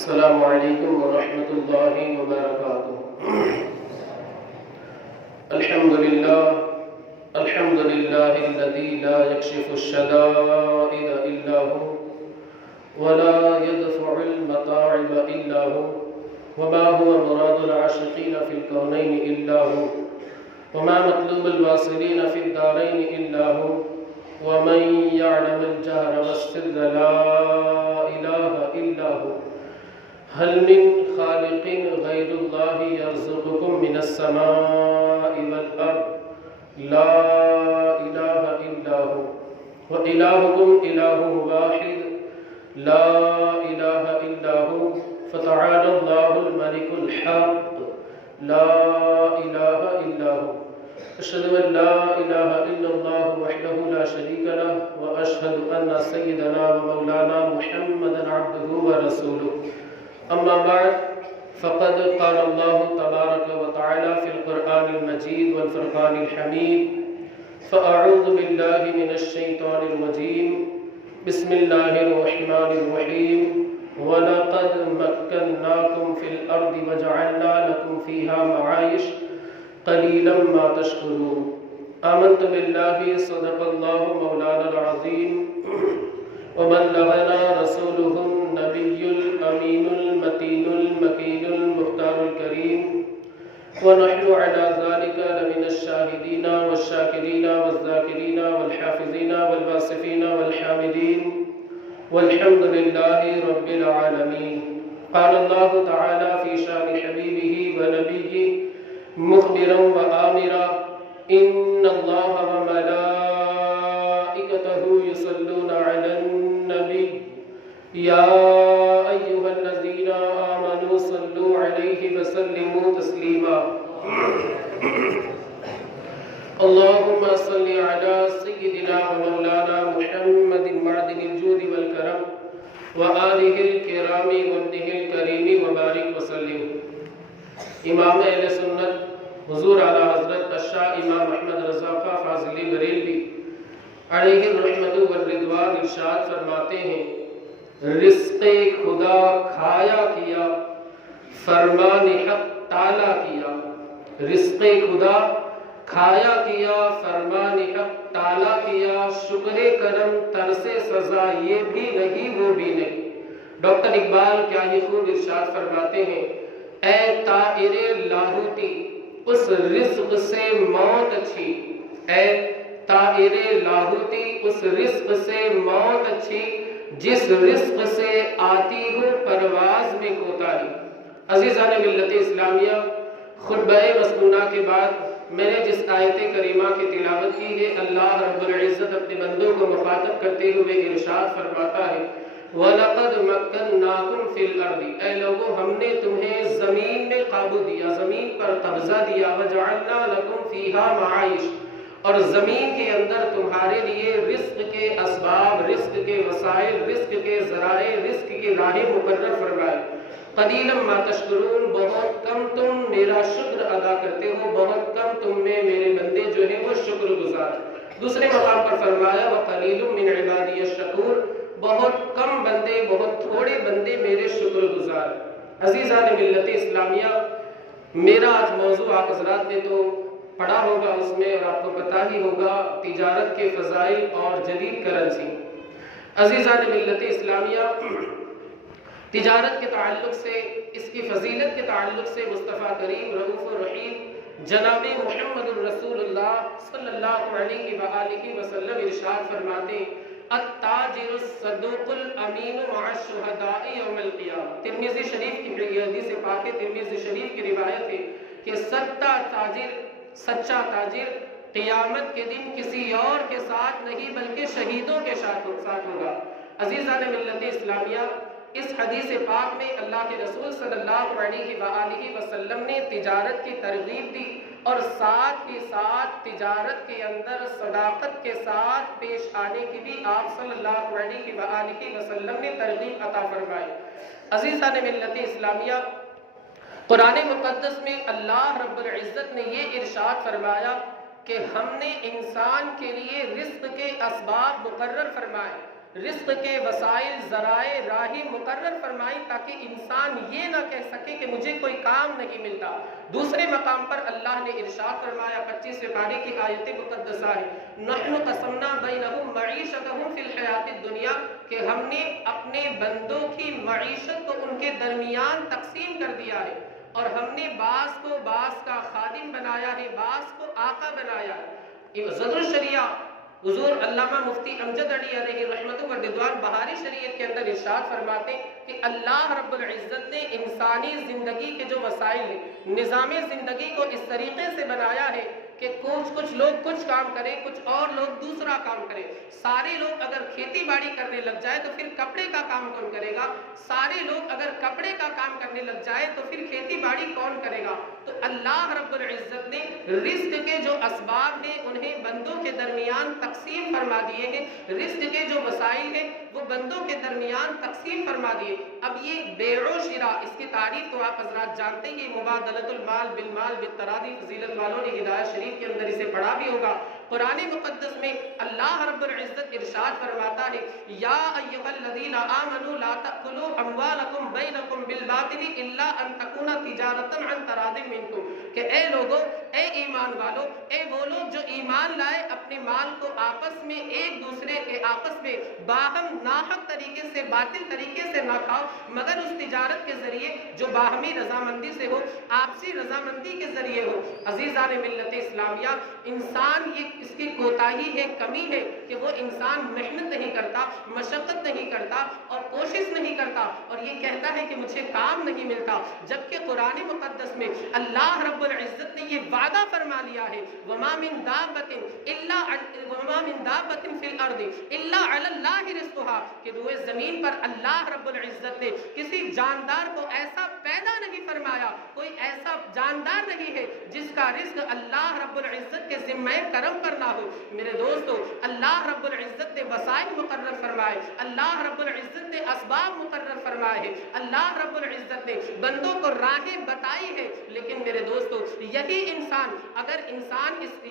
السلام علیکم ورحمۃ اللہ وبرکاتہ۔ الحمد للہ الذی لا یکشف الشدائد الا هو ولا يدفع المتاعب الا هو وما هو مراد العاشقین فی الکونین الا هو وما مطلوب الواصلین فی الدارین الا هو ومن يعلم الجهر والسر لا اله الا هو هل من خالق غیر اللہ یرزقکم من السماء والارض لا الہ الا هو وإلہکم الہ واحد لا الہ الا هو فتعالى اللہ الملک الحق لا الہ الا هو اشهد ان لا الہ الا اللہ وحدہ لا شریک له واشهد ان سیدنا ومولانا محمدا عبدہ ورسولہ اما بعد فقد قال الله تبارك وتعالى في القرآن المجيد والفرقان الحميد فأعوذ بالله من الشيطان الرجيم بسم الله الرحمن الرحيم ولقد مكناكم في الأرض وجعلنا لكم فيها معايش قليلا ما تشكرون آمنت بالله صدق الله مولانا العظيم وبلغنا رسوله النبي الأمين المتين المكين المختار الكريم ونحن على ذلك لمن الشاهدين والشاكرين والذاكرين والحافظين والواصفين والحامدين والحمد لله رب العالمين قال الله تعالى في شان حبيبه ونبيه مخبرا وآمرا إن الله وملائكته يصلون على النبي يا أيها الذين آمنوا صلوا عليه وسلموا تسليما اللهم صل على سيدنا ومولانا محمد معدن الجود والكرم وآله الكرام وابنه الكريم وبارك وسلم۔ امام اہل سنت حضور اعلی حضرت الشاہ امام احمد رضا خاں فاضلی بریلوی علیہ الرحمت والرضوان ارشاد فرماتے ہیں، رزق خدا کھایا کیا فرمان حق تالا کیا، رزق خدا کھایا کیا فرمان حق تالا کیا، شکر کرم ترس سزا یہ بھی نہیں وہ بھی نہیں۔ ڈاکٹر اقبال کیا ہی خوب ارشاد فرماتے ہیں، اے طائر لاہوتی اس رزق سے موت اچھی، اے طائر لاہوتی اس رزق سے موت اچھی، جس رزق سے آتی ہو پرواز میں کوتاہی۔ عزیزان ملت اسلامیہ، خطبہ مسنونہ کے بعد میں نے جس آیت کریمہ کی تلاوت کی ہے، اللہ رب العزت اپنے بندوں کو مخاطب کرتے ہوئے ارشاد فرماتا ہے، وَلَقَدْ مَكَّنَّاكُمْ فِي الْأَرْضِ، اے لوگو ہم نے تمہیں زمین میں قابو دیا، زمین پر قبضہ دیا، وَجَعَلْنَا لَكُمْ فِيهَا مَعَائِشَ، اور زمین کے اندر تمہارے لیے رزق کے اسباب، رزق کے وسائل، رزق کے ذرائع، رزق کی راہیں مقرر فرمائے۔ قلیلا ما تشکرون، بہت کم تم میرا شکر ادا کرتے ہو، بہت کم تم میں میرے بندے جو ہیں وہ شکر گزار۔ دوسرے مقام پر فرمایا وقلیل من عبادی الشکور، بہت کم بندے، بہت تھوڑے بندے میرے شکر گزار۔ عزیزان ملت اسلامیہ، میرا آج موضوع آپ حضرات نے تو پڑھا ہوگا اس میں، اور آپ کو پتہ ہی ہوگا تجارت کے فضائل اور جدید کرنسی۔ عزیزان ملت اسلامیہ، تجارت کے تعلق سے، اس کی فضیلت کے تعلق سے مصطفیٰ کریم رؤوف الرحیم جناب محمد الرسول اللہ صلی اللہ علیہ وآلہ وسلم ارشاد فرماتے ہیں، التاجر الصدوق الامین مع الشہداء یوم القیامہ۔ ترمذی شریف کی حدیث پاک ہے، ترمذی شریف کی روایت ہے کہ سچا تاجر قیامت کے دن کسی اور کے ساتھ نہیں بلکہ شہیدوں کے ساتھ ہوگا۔ عزیزان ملت اسلامیہ، اس حدیث پاک میں اللہ کے رسول صلی اللہ علیہ وآلہ وسلم نے تجارت کی ترغیب دی، اور ساتھ ہی ساتھ تجارت کے اندر صداقت کے ساتھ پیش آنے کی بھی آپ صلی اللہ علیہ وآلہ وسلم نے ترغیب عطا فرمائی۔ عزیزان ملت اسلامیہ، قرآن مقدس میں اللہ رب العزت نے یہ ارشاد فرمایا کہ ہم نے انسان کے لیے رزق کے اسباب مقرر فرمائے، رزق کے وسائل، ذرائع، راہیں مقرر فرمائی تاکہ انسان یہ نہ کہہ سکے کہ مجھے کوئی کام نہیں ملتا۔ دوسرے مقام پر اللہ نے ارشاد فرمایا، 25ویں پارے کی آیت مقدسہ ہے، نحن قسمنا بینہم معیشتہم فی الحیات الدنیا، کہ ہم نے اپنے بندوں کی معیشت کو ان کے درمیان تقسیم کر دیا ہے، اور ہم نے بعض کو بعض کا خادم بنایا ہے، بعض کو آقا بنایا ہے۔ زاد الشریعہ حضور علامہ مفتی امجد علی علیہ رحمت و رضوان بہاری شریعت کے اندر ارشاد فرماتے ہیں کہ اللہ رب العزت نے انسانی زندگی کے جو وسائل ہیں، نظام زندگی کو اس طریقے سے بنایا ہے کہ کچھ لوگ کچھ کام کریں، کچھ اور لوگ دوسرا کام کریں۔ سارے لوگ اگر کھیتی باڑی کرنے لگ جائے تو پھر کپڑے کا کام کون کرے گا؟ سارے لوگ اگر کپڑے کا کام کرنے لگ جائے تو پھر کھیتی باڑی کون کرے گا؟ تو اللہ رب العزت نے رزق کے جو اسباب ہیں انہیں بندوں کے درمیان تقسیم فرما دیے ہیں، رزق کے جو وسائل ہیں وہ بندوں کے درمیان تقسیم فرما دیے۔ اب یہ بیع و شراء، اس کی تعریف تو آپ حضرات جانتے ہیں، مبادلۃ المال بالمال بالتراضی، فضیلت والوں نے ہدایت شریف کے اندر اسے پڑھا بھی ہوگا۔ قرآن مقدس میں اللہ رب العزت ارشاد فرماتا ہے، یا ایھا الذین آمنوا لا تأکلوا اموالکم بینکم بالباطل الا ان تکون تجارۃ عن تراض منکم، کہ اے لوگو، اے ایمان والو، اے وہ لوگ جو ایمان لائے اپنے مال کو آپس میں ایک دوسرے کے آپس میں باہم ناحق طریقے سے، باطل طریقے سے نہ کھاؤ، مگر اس تجارت کے ذریعے جو باہمی رضامندی سے ہو، آپسی رضامندی کے ذریعے ہو۔ عزیزان ملت اسلامیہ، انسان یہ اس کی کوتاہی ہے، کمی ہے کہ وہ انسان محنت نہیں کرتا، مشقت نہیں کرتا اور کوشش نہیں کرتا، اور یہ کہتا ہے کہ مجھے کام نہیں ملتا، جبکہ قرآن مقدس میں اللہ رب العزت نے یہ وعدہ فرما لیا ہے، وَمَا مِن دَابَّةٍ فِي الْأَرْضِ إِلَّا عَلَى اللَّهِ رِزْقُهَا، کہ روئے زمین پر اللہ رب العزت نے کسی جاندار کو ایسا پیدا نہیں فرمایا، کوئی ایسا جاندار نہیں ہے جس کا رزق اللہ رب العزت کے ذمہ کرم پر نہ ہو۔ میرے دوستو، اللہ رب العزت نے وسائل مقرر فرمائے، اللہ رب العزت نے اسباب مقرر فرمائے ہیں، اللہ رب العزت نے بندوں کو راہیں بتائی ہے، لیکن میرے دوستو یہی انسان اگر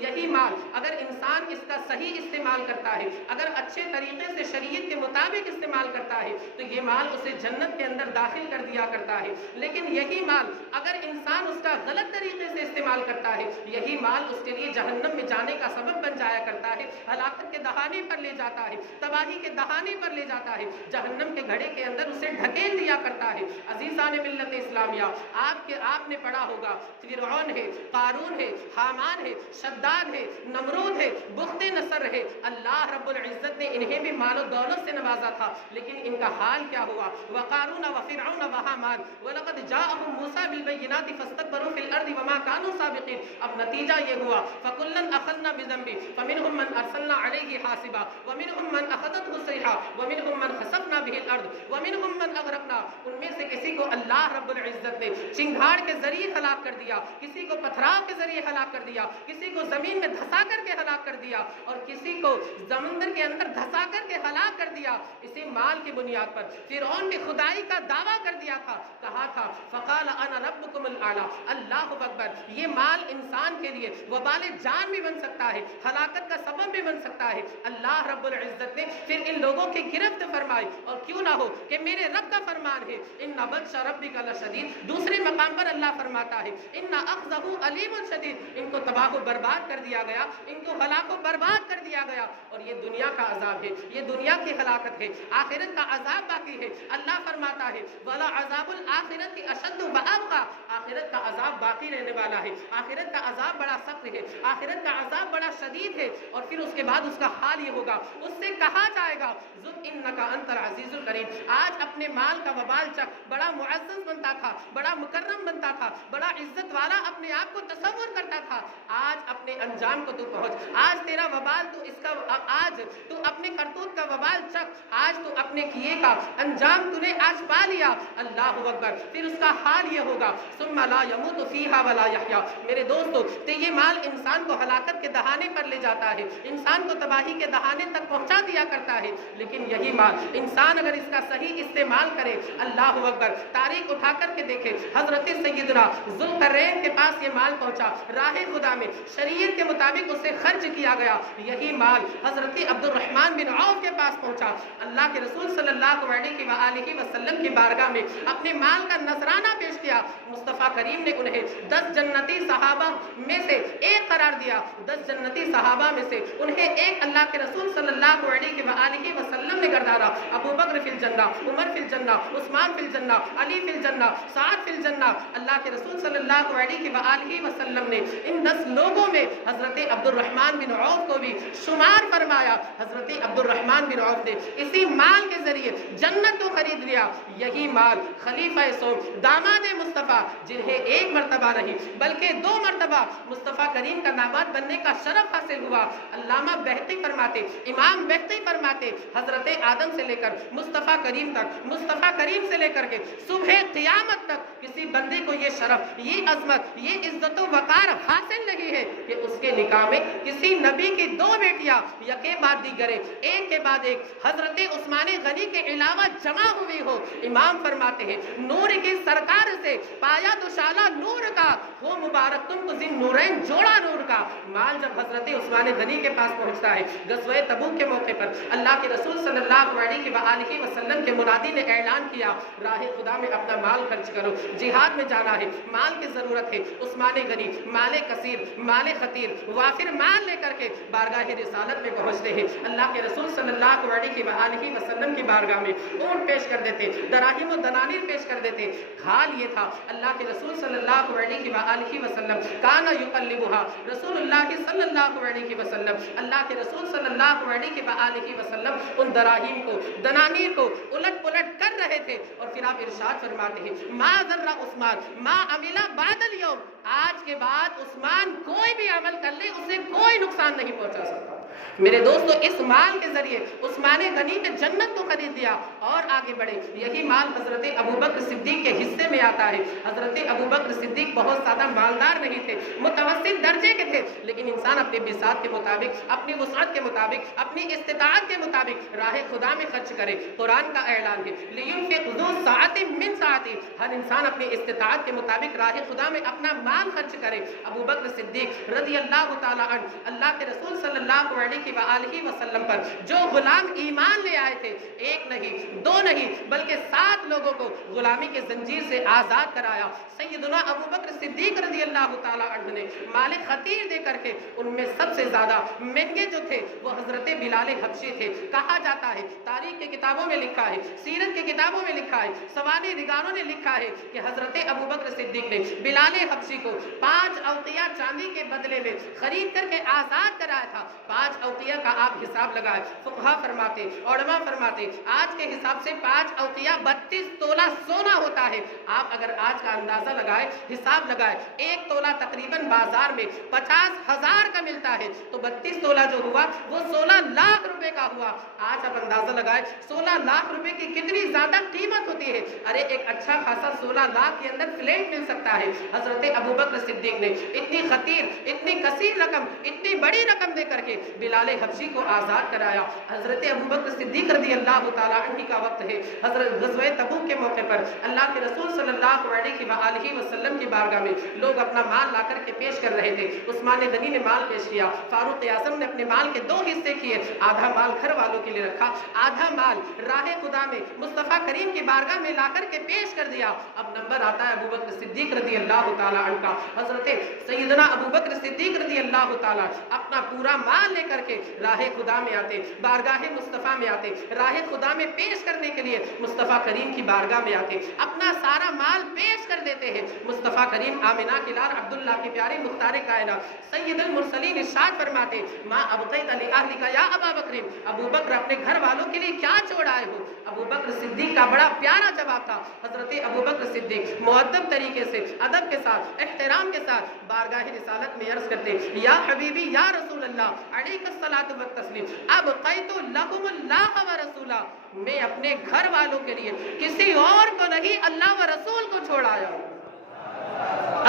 یہی مال اگر انسان اس کا صحیح استعمال کرتا ہے، اگر اچھے طریقے سے شریعت کے مطابق استعمال کرتا ہے تو یہ مال اسے جنت کے اندر داخل کر دیا کرتا ہے، لیکن یہی مال اگر انسان اس کا غلط طریقے سے استعمال کرتا ہے، یہی مال اس کے لیے جہنم میں جانے کا سبب بن جایا کرتا ہے، ہلاکت کے دہانے پر لے جاتا ہے، تباہی کے دہانے پر لے جاتا ہے، جہنم کے گھڑے کے اندر اسے ڈھکیل دیا کرتا ہے۔ عزیزان ملت اسلامیہ، آپ نے پڑھا ہوگا، فرعون ہے، قارون ہے، حامان ہے، شداد ہے، نمرود ہے، بخت نصر ہے، اللہ رب العزت نے انہیں بھی مال و دولت سے نوازا تھا، لیکن ان کا حال کیا ہوا؟ وقارون وفرعون وحامان ولقد جاءهم موسى بالبينات فاستكبروا في الارض وما كانوا سابقين۔ اب نتیجہ یہ ہوا، فکلا اخذنا بذنبه فمنهم من ارسلنا عليه حاصبا ومنهم من اخذته الصيحه ومنهم من خسفنا به الارض ومنهم من اغرقنا، ان میں سے کسی کو اللہ رب العزت نے چنگھاڑ کے ذریعے ہلاک کر دیا، کسی کو پتھراؤ کے ذریعے ہلاک کر دیا، کسی کو زمین میں دھسا کر کے ہلاک کر دیا، اور کسی کو سمندر کے اندر دھسا کر کے ہلاک کر دیا، اسی مال کی بنیاد پر۔ فرعون نے خدائی کا دعویٰ کر دیا تھا، کہا تھا فقال انا ربکم الاعلی، اللہ اکبر۔ یہ مال انسان کے لیے وبال جان بھی بن سکتا ہے، ہلاکت کا سبب بھی بن سکتا ہے۔ اللہ رب العزت نے پھر ان لوگوں کی گرفت فرمائی، اور کیوں نہ ہو کہ میرے رب کا فرمان ہے، ان بطش ربک لشدید۔ دوسرے مقام پر اللہ فرماتا ہے ان اخذہ علیم شدید، ان کو تباہ و برباد کر دیا گیا، ان کو ہلاک و برباد کر دیا گیا، اور یہ دنیا کا عذاب ہے، یہ دنیا کی ہلاکت ہے، آخرت کا عذاب باقی ہے۔ اللہ فرماتا ہے ولا عذاب الآخرت اشد وابقى، آخرت کا عذاب باقی رہنے والا ہے، آخرت کا عذاب بڑا سخت ہے، آخرت کا عذاب بڑا شدید ہے، اور پھر اس کے بعد اس کا حال یہ ہوگا، اس سے کہا جائے گا ذُقْ إِنَّكَ أَنْتَ الْعَزِيزُ الْكَرِيمُ۔ آج اپنے مال کا وبال چک، بڑا معزز بنتا تھا، بڑا مکرم بنتا تھا، بڑا عزت والا اپنے آپ کو تصور کرتا تھا، آج اپنے انجام کو تو پہنچ، آج تیرا وبال تو اس کا، آج تو اپنے کرتوت کا وبال چک، آج تو اپنے کیے کا انجام تو نے آج پا لیا۔ اللہ اکبر۔ پھر اس کا حال یہ ہوگا ثم لا يموت فيها ولا يحيا۔ میرے دوستو، تو یہ مال انسان کو ہلاکت کے دہانے پر لے جاتا ہے، انسان کو تباہی کے دہانے تک پہنچا دیا کرتا ہے، لیکن یہی مال مال انسان اگر اس کا صحیح استعمال کرے، اللہ اکبر، تاریخ اٹھا کر کے دیکھے، حضرت سیدنا ذوالقرنین کے پاس یہ مال پہنچا، راہ خدا میں شریعت کے مطابق اسے خرچ کیا گیا، یہی مال حضرت عبد الرحمن بن عوف کے پاس پہنچا، اللہ کے رسول صلی اللہ علیہ وآلہ وسلم کی بارگاہ میں اپنے مال کا نذرانہ پیش کیا، مصطفیٰ کریم نے انہیں 10 جنتی صحابہ میں سے ایک قرار دیا، 10 جنتی صحابہ میں سے انہیں ایک اللہ کے رسول صلی اللہ علیہ وآلہ وسلم نے گردارا، ابو بکر فی الجنہ، عمر فی الجنہ، عثمان فی الجنہ، علی فی الجنہ، سعد فی الجنہ، اللہ کے رسول صلی اللہ علیہ وآلہ وسلم نے ان 10 لوگوں میں حضرت عبد الرحمن بن عوف کو بھی شمار فرمایا، حضرت عبد الرحمن بن عوف نے اسی مال کے ذریعے جنت کو خرید لیا، یہی مال خلیفہ سوم داماد مصطفیٰ جنہیں ایک مرتبہ نہیں بلکہ 2 مرتبہ مصطفیٰ کریم کا داماد بننے کا شرف حاصل ہوا، علامہ بہقی فرماتے، امام بہقی فرماتے، حضرت آدم سے لے کر مصطفیٰ کریم تک، مصطفیٰ کریم سے لے کر کے صبح قیامت تک کسی بندے کو یہ شرف، یہ عظمت، یہ عزت و وقار حاصل نہیں ہے کہ اس کے نکاح میں کسی نبی کی 2 بیٹیاں یکے بعد دیگرے ایک کے بعد ایک حضرت عثمان غنی کے علاوہ جمع ہوئی ہو، امام فرماتے ہیں نور کی سرکار سے پایا دوشالہ نور کا، ہو مبارک تم کو زن نورین جوڑا نور کا، مال جب حضرت عثمان غنی کے پاس پہنچتا ہے غزوہ تبوک کے موقع پر اللہ کے رسول صلی اللہ علیہ وآلہ وسلم کے منادی نے اعلان کیا راہ خدا میں اپنا مال خرچ کرو، جہاد میں جانا ہے، مال کی ضرورت ہے، عثمان غنی مال کثیر، مال خطیر، وافر مال لے کر کے بارگاہ رسالت میں پہنچتے ہیں، اللہ کے رسول صلی اللہ علیہ وآلہ وسلم کی بارگاہ میں اونٹ پیش کر دیتے، دراہیم و دنانیر پیش کر دیتے، حال یہ تھا اللہ کے رسول صلی اللہ علیہ وآلہ وسلم کانا یقلبھا، رسول اللہ صلی اللہ علیہ وسلم، اللہ کے رسول صلی اللہ علیہ وآلہ وسلم ان دراہیم کو دنانیر کو الٹ پلٹ کر رہے تھے، اور پھر آپ ارشاد فرماتے ہیں ما ذر عثمان ما عمل بعد اليوم، آج کے بعد عثمان کوئی بھی عمل کر لے اسے کوئی نقصان نہیں پہنچا سکتا۔ میرے دوستو اس مال کے ذریعے عثمان غنی نے جنت کو خرید لیا، اور آگے بڑھے، یہی مال حضرت ابوبکر صدیق کے حصے میں آتا ہے، حضرت ابوبکر صدیق بہت زیادہ مالدار نہیں تھے، متوسط درجے کے تھے، لیکن انسان اپنے بساط کے مطابق، اپنی وسعت کے مطابق، اپنی استطاعت کے مطابق راہ خدا میں خرچ کرے، قرآن کا اعلان ہے لِيُنْفِقْ ذُو سَعَةٍ مِّن سَعَتِهِ، ہر انسان اپنی استطاعت کے مطابق راہ خدا میں اپنا مال خرچ کرے۔ ابوبکر صدیق رضی اللہ تعالی عنہ اللہ کے رسول صلی اللہ علیہ وآلہ وسلم پر جو غلام ایمان لے آئے تھے، 1 نہیں 2 نہیں بلکہ 7 لوگوں کو غلامی کے زنجیر سے آزاد کرایا، سیدنا ابوبکر صدیق رضی اللہ تعالی عنہ نے مال خطیر دے کر کے ان میں سب سے زیادہ مہنگے جو تھے وہ حضرت بلال حبشی تھے، کہا جاتا ہے تاریخ کے کتابوں میں لکھا ہے، سیرت کے کتابوں میں لکھا ہے، سوانح نگاروں نے لکھا ہے کہ حضرت ابوبکر صدیق نے بلال حبشی کو 5 اوقیہ چاندی کے بدلے میں خرید کر کے آزاد کرایا تھا۔ 5 اوقیہ کا آپ حساب لگائے، فقہا فرماتے، علماء فرماتے آج کے حساب سے 5 اوقیہ 32 تولہ سونا ہوتا ہے۔ آپ اگر آج کا اندازہ لگائے، حساب لگائے، 1 تولہ تقریباً بازار میں 50,000 کا ملتا ہے، تو 32 تولہ جو ہوا وہ 16 لاکھ روپے کا ہوا۔ آج آپ اندازہ لگائے 16 لاکھ روپے کی کتنی زیادہ قیمت ہوتی ہے، ارے ایک اچھا خاصا 16 لاکھ کے اندر فلیٹ مل سکتا ہے۔ حضرت ابوبکر صدیق نے اتنی خطیر، اتنی کثیر رقم، اتنی بڑی رقم دے کر کے بلال حبشی کو آزاد کرایا۔ حضرت ابوبکر صدیق رضی اللہ تعالیٰ عنہ کا وقت ہے، حضرت غزوہ تبوک کے موقع پر اللہ کے رسول صلی اللہ علیہ وآلہ وسلم کی بارگاہ میں لوگ اپنا مال لا کر کے پیش کر رہے تھے۔ عثمان غنی نے مال پیش کیا، فاروق اعظم نے اپنے مال کے 2 حصے کیے، آدھا مال گھر والوں کے لیے رکھا، آدھا مال راہ خدا میں مصطفیٰ کریم کی بارگاہ میں لا کر کے پیش کر دیا۔ اب نمبر آتا ہے ابوبکر صدیق رضی اللہ تعالیٰ عنہ کا۔ حضرت سیدنا ابوبکر صدیق رضی اللہ تعالیٰ اپنا پورا مال لے کر کے راہ خدا میں آتے، بارگاہ مصطفیٰ میں آتے، راہ خدا میں پیش کرنے کے لیے مصطفیٰ کریم کی بارگاہ میں آتے، اپنا سارا مال پیش کر دیتے ہیں۔ مصطفیٰ کریم آمنہ کی لال عبداللہ کی پیاری مختار کائنات سید المرسلین ارشاد فرماتے ما ابقیت لأہلک یا ابا بکر، ابو بکر اپنے گھر والوں کے لیے کیا چھوڑ آئے ہو؟ ابو بکر صدیق کا بڑا پیارا جواب تھا۔ حضرت ابو بکر صدیق مؤدب طریقے سے، ادب کے ساتھ، احترام کے ساتھ بارگاہ رسالت میں عرض کرتے یا حبیبی یا رسول اللہ علیک الصلاۃ والتسلیم ابقیت لہم اللہ ورسولہ، میں اپنے گھر والوں کے لیے کسی اور کو نہیں اللہ و رسول کو چھوڑ آیا ہوں۔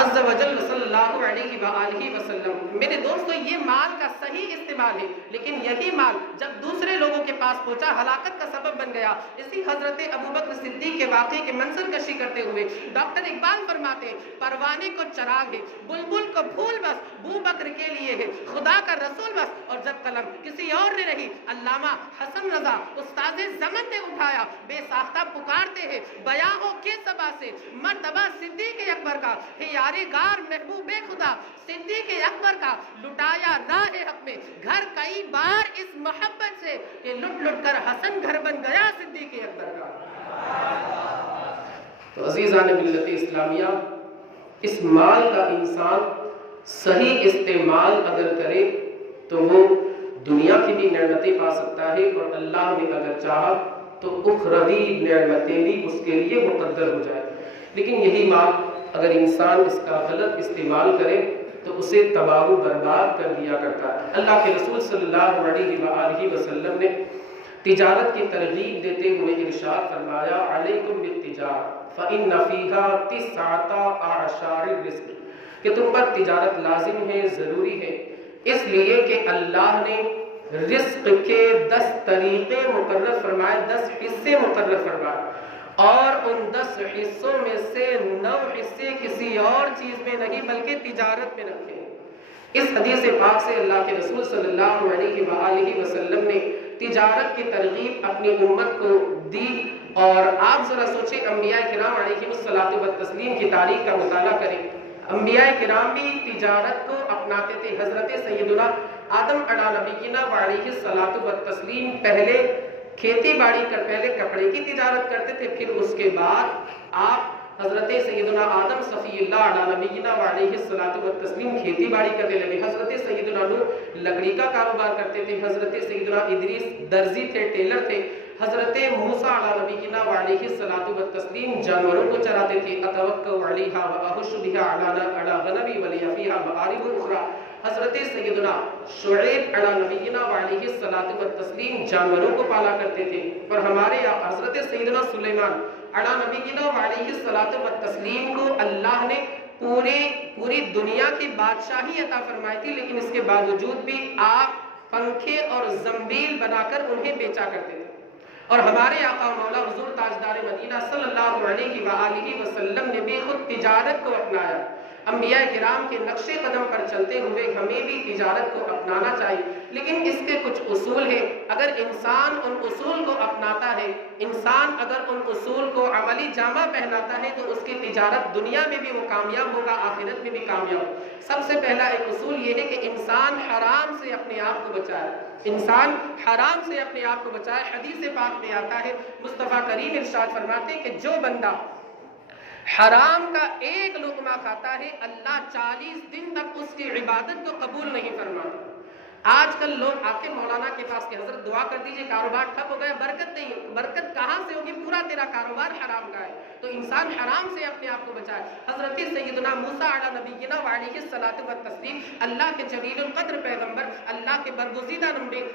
عز و جل صلی اللہ علیہ وآلہ وسلم۔ میرے دوستو یہ مال کا صحیح استعمال ہے، لیکن یہی مال جب دوسرے لوگوں کے پاس پہنچا ہلاکت کا سبب بن گیا۔ اسی حضرت ابوبکر صدیق کے واقعے کے منظر کشی کرتے ہوئے ڈاکٹر اقبال فرماتے ہیں پروانے کو چراغ ہے، بلبل کو پھول بس بو بکر کے لیے ہے، خدا کا رسول بس اور جب قلم کسی اور نے رہی۔ علامہ حسن رضا استاد زمن نے اٹھایا، بے ساختہ پکارتے ہیں بیاں ہو کے سبا سے مرتبہ صدیق اکبر کا ہے، یار گار محبوب خدا صدیق اکبر کا لٹایا راہ حق میں گھر کئی بار اس محبت سے کہ لٹ لٹ کر حسن گھر بن گیا صدیق اکبر کا۔ تو عزیزان ملت اسلامیہ، اس مال کا انسان صحیح استعمال اگر کرے تو وہ دنیا کی بھی نعمتیں پا سکتا ہے، اور اللہ نے اگر چاہا تو اخروی نعمتیں بھی اس کے لیے مقدر ہو جائے۔ لیکن یہی مال اگر انسان اس کا غلط استعمال کرے تو اسے تباہ و برباد کر دیا کرتا ہے۔ اللہ کے رسول صلی اللہ علیہ وآلہ وسلم نے تجارت کی ترغیب دیتے ہوئے ارشاد فرمایا علیکم بالتجارہ فإن فیہا تسعۃ اعشار الرزق، کہ تم پر تجارت لازم ہے، ضروری ہے، اس لیے کہ اللہ نے رزق کے 10 طریقے مقرر فرمائے، 10 حصے مقرر فرمائے، اور ان 10 حصوں میں سے 9 حصے کسی اور چیز میں نہیں بلکہ تجارت میں رکھے۔ اس حدیث پاک سے اللہ کے رسول صلی اللہ علیہ وآلہ وسلم نے تجارت کی ترغیب اپنی امت کو دی، اور آپ ذرا سوچیں انبیاء کرام علیہ الصلوۃ والتسلیم کی تاریخ کا مطالعہ کریں۔ انبیاء کرام بھی تجارت کو اپناتے تھے۔ حضرت سیدنا آدم علیہ نبینا وعلیہ الصلوۃ والتسلیم پہلے کھیتی باڑی کر پہلے کپڑے کی تجارت کرتے تھے، پھر اس کے بعد آپ حضرت سیدنا آدم صفی اللہ علیہ نبینا وعلیہ الصلوۃ والتسلیم کھیتی باڑی کرنے لگے۔ حضرت سیدنا نوح لکڑی کا کاروبار کرتے تھے، حضرت سیدنا ادریس درزی تھے، ٹیلر تھے، حضرت موسیٰ علیہ نبینا وعلیہ الصلوۃ والتسلیم جانوروں کو چراتے تھے۔ اتوکل علیہا واحش بہا علی غنمی ولی فیہا مآرب اخری، حضرت سیدنا شعیب علیہ نبینا وعلیہ الصلوۃ والتسلیم جانوروں کو پالا کرتے تھے، اور ہمارے حضرت سیدنا سلیمان علیہ نبینا وعلیہ الصلوۃ والتسلیم کو اللہ نے پوری دنیا کی بادشاہی عطا فرمائی تھی، لیکن اس کے باوجود بھی آپ پنکھے اور زنبیل بنا کر انہیں بیچا کرتے تھے۔ اور ہمارے آقا مولا حضور تاجدار مدینہ صلی اللہ علیہ وآلہ وسلم نے بھی خود تجارت کو اپنایا۔ انبیاء کرام کے نقش قدم پر چلتے ہوئے ہمیں بھی تجارت کو اپنانا چاہیے، لیکن اس کے کچھ اصول ہیں۔ اگر انسان ان اصول کو اپناتا ہے، انسان اگر ان اصول کو عملی جامہ پہناتا ہے، تو اس کی تجارت دنیا میں بھی وہ کامیاب ہوگا، آخرت میں بھی کامیاب۔ سب سے پہلا ایک اصول یہ ہے کہ انسان حرام سے اپنے آپ کو بچائے، انسان حرام سے اپنے آپ کو بچائے۔ حدیث پاک میں آتا ہے، مصطفیٰ کریم ارشاد فرماتے ہیں کہ جو بندہ حرام کا ایک لقمہ کھاتا ہے، اللہ 40 دن تک اس کی عبادت کو قبول نہیں فرماتا۔ آج کل لوگ آ کے مولانا کے پاس کہ حضرت دعا کر دیجئے کاروبار ٹھپ ہو گیا، برکت نہیں، برکت کہاں سے ہوگی؟ پورا تیرا کاروبار حرام کا ہے۔ تو انسان حرام سے اپنے آپ کو بچائے۔ حضرت سیدنا موسیٰ علیہ نبینا وعلیہ الصلوۃ والتسلیم اللہ کے جلیل القدر پیغمبر، اللہ کے برگزیدہ نبی،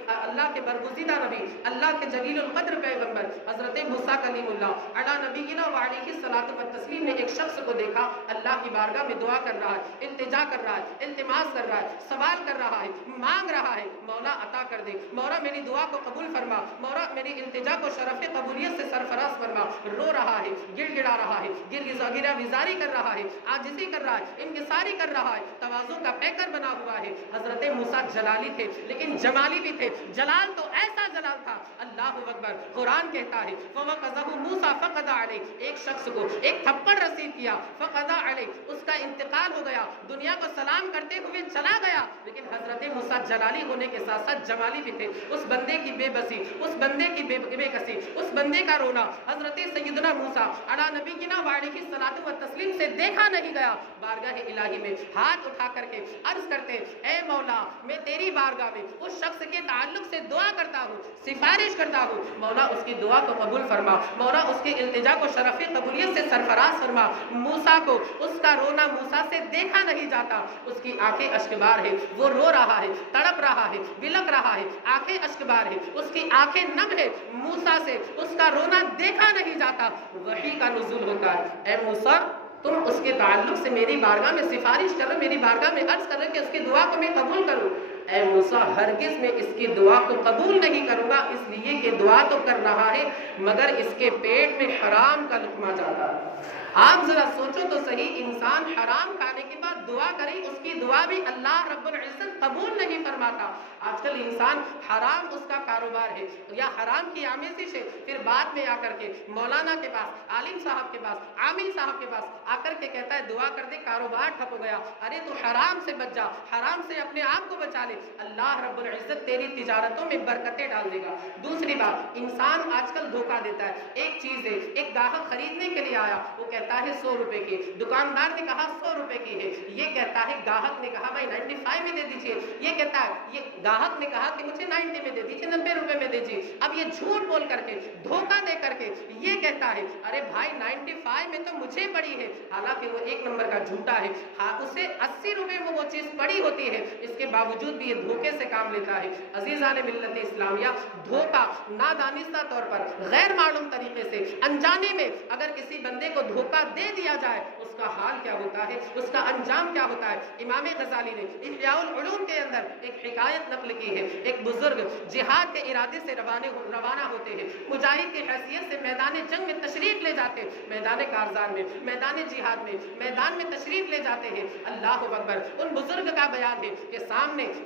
اللہ کے جلیل القدر پیغمبر حضرت موسیٰ کلیم اللہ علیہ نبینا وعلیہ الصلوۃ والتسلیم نے ایک شخص کو دیکھا، اللہ کی بارگاہ میں دعا کر رہا ہے، التجا کر رہا ہے، التماس کر رہا ہے، سوال کر رہا ہے، مانگ رہا ہے، مولا عطا کر دے، مولا میری دعا کو قبول فرما، مولا میری التجا کو شرف قبولیت سے سرفراز فرما۔ رو رہا ہے، گڑ گڑا رہا ہے، گرا وزاری کر رہا ہے، عاجزی کر رہا ہے، انکساری کر رہا ہے، تواضع کا پیکر بنا ہوا ہے۔ حضرت موسیٰ جلالی تھے لیکن جمالی بھی تھے۔ جلال تو ایسا جلال تھا، اللہ اکبر، قرآن کہتا ہے فَوَقَذَهُ مُوسَىٰ فَقَضَىٰ عَلَيْهِ، ایک شخص کو ایک تھپڑ رسید کیا، فَقَضَىٰ عَلَيْهِ، اس کا انتقال ہو گیا، دنیا کو سلام کرتے ہوئے چلا گیا۔ لیکن حضرت موسیٰ جلالی ہونے کے ساتھ ساتھ جمالی بھی تھے۔ اس بندے کی بے بسی، اس بندے کی بے کسی، اس بندے کا رونا حضرت سیدنا موسیٰ علیہ نبینا وعلیہ الصلوۃ والتسلیم سے دیکھا نہیں گیا۔ بارگاہ الہی میں ہاتھ اٹھا کر کے عرض کرتے، اے مولا میں تیری بارگاہ میں اس شخص کے تعلق سے دعا کرتا ہوں، سفارش کرتا ہوں، مولا اس کی دعا کو قبول فرما، مولا اس کی التجا کو شرف قبولیت سے سرفراز فرما۔ موسیٰ کو اس کا رونا موسیٰ سے دیکھا نہیں جاتا، اس کی آنکھیں اشکبار ہے، وہ رو رہا ہے، تڑپ رہا ہے، بلک رہا ہے، آنکھیں اشکبار ہے، اس کی آنکھیں نم ہے، موسیٰ سے اس کا رونا دیکھا نہیں جاتا۔ وحی کا نزول ہوتا ہے، اے موسیٰ تم اس کے تعلق سے میری بارگاہ میں سفارش کرو، میری بارگاہ میں عرض کرو کہ اس کی دعا کو میں قبول کروں۔ اے موسیٰ ہرگز میں اس کی دعا کو قبول نہیں کروں گا، اس لیے کہ دعا تو کر رہا ہے مگر اس کے پیٹ میں حرام کا لقمہ جاتا ہے۔ آپ ذرا سوچو تو صحیح، انسان حرام کھانے کے بعد دعا کرے، اس کی دعا بھی اللہ رب العزت قبول نہیں فرماتا۔ آج کل انسان حرام اس کا کاروبار ہے یا حرام کی آمیزش ہے، پھر بعد میں آ کر کے مولانا کے پاس، عالم صاحب کے پاس، عامل صاحب کے پاس آ کر کے کہتا ہے دعا کر دے، کاروبار ٹھپ ہو گیا۔ ارے تو حرام سے بچ جا، حرام سے اپنے آپ کو بچا لے، اللہ رب العزت تیری تجارتوں میں برکتیں ڈال دے گا۔ دوسری بات، انسان آج کل دھوکہ دیتا ہے۔ ایک چیز ہے، ایک گاہک خریدنے کے لیے آیا، وہ کہتا ہے 100 روپے کی، دکاندار نے کہا 100 روپے کی ہے، یہ کہتا ہے، گاہک نے کہا بھائی 95 میں دے دیجئے، یہ کہتا ہے، یہ گاہک نے کہا کہ مجھے 90 میں دے دیجئے، 90 روپے میں دے دیجئے۔ اب یہ جھوٹ بول کر کے، دھوکہ دے کر کے یہ کہتا ہے ارے بھائی 95 میں تو مجھے پڑی ہے، حالانکہ وہ ایک نمبر کا جھوٹا ہے، اسے 80 روپے میں وہ چیز پڑی ہوتی ہے، اس کے باوجود بھی یہ دھوکے سے کام لیتا ہے۔ عزیزان ملت اسلامیہ، دھوکہ نادانستہ طور پر، غیر معلوم طریقے سے، انجانے میں اگر کسی بندے کو دھوکہ دے دیا جائے، اس کا حال کیا ہوتا ہے، اس کا انجام کیا ہوتا ہے۔ امام غزالی نے احیاء العلوم کے اندر ایک حکایت نقل کی ہے۔ ایک بزرگ جہاد کے ارادے سے روانہ ہوتے ہیں، مجاہد کی حیثیت سے میدان جنگ میں تشریف لے جاتے ہیں، میدان کارزار میں، میدان جہاد میں، میدان میں تشریف لے جاتے ہیں۔ اللہ اکبر، ان بزرگ کا بیان ہے کہ